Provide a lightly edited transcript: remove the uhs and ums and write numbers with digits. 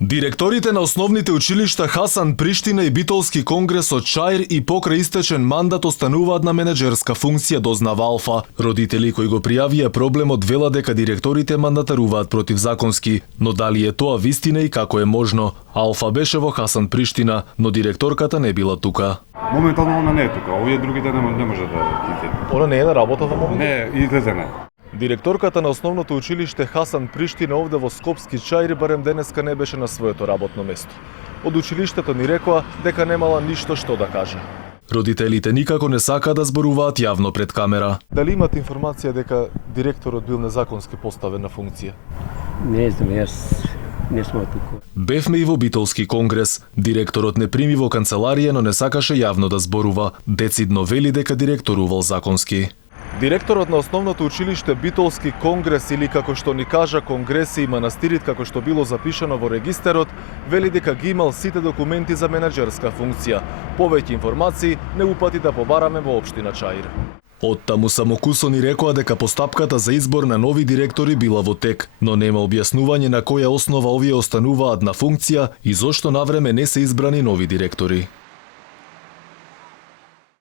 Директорите на основните училишта Хасан Приштина и Битолски конгрес од Чаир и покрај истечен мандат остануваат на менеджерска функција, дознава Алфа. Родители кои го пријавија проблемот велат дека директорите мандатаруваат противзаконски, но дали е тоа вистина и како е можно? Алфа беше во Хасан Приштина, но директорката не била тука. Моментално она не е тука, овие другите не може да иде. Она не е на работа во моментот? Не, излезена. Директорката на основното училиште Хасан Приштина овде во Скопски Чаир барем денеска не беше на своето работно место. Од училиштето ни рекоа дека немала ништо што да каже. Родителите никако не сакаат да зборуваат јавно пред камера. Дали имате информација дека директорот бил незаконски поставен на функција? Не знам, јас не сум тука. Бевме и во Битолски конгрес. Директорот не прими во канцеларија, но не сакаше јавно да зборува. Децидно вели дека директорувал законски. Директорот на основното училиште Битолски конгрес, или како што ни кажа конгреси и манастирит како што било запишано во регистерот, вели дека ги имал сите документи за менеджерска функција. Повеќе информации не упати да побараме во општина Чаир. Оттаму самокусо ни рекоа дека постапката за избор на нови директори била во тек, но нема објаснување на која основа овие остануваат на функција и зошто навреме не се избрани нови директори.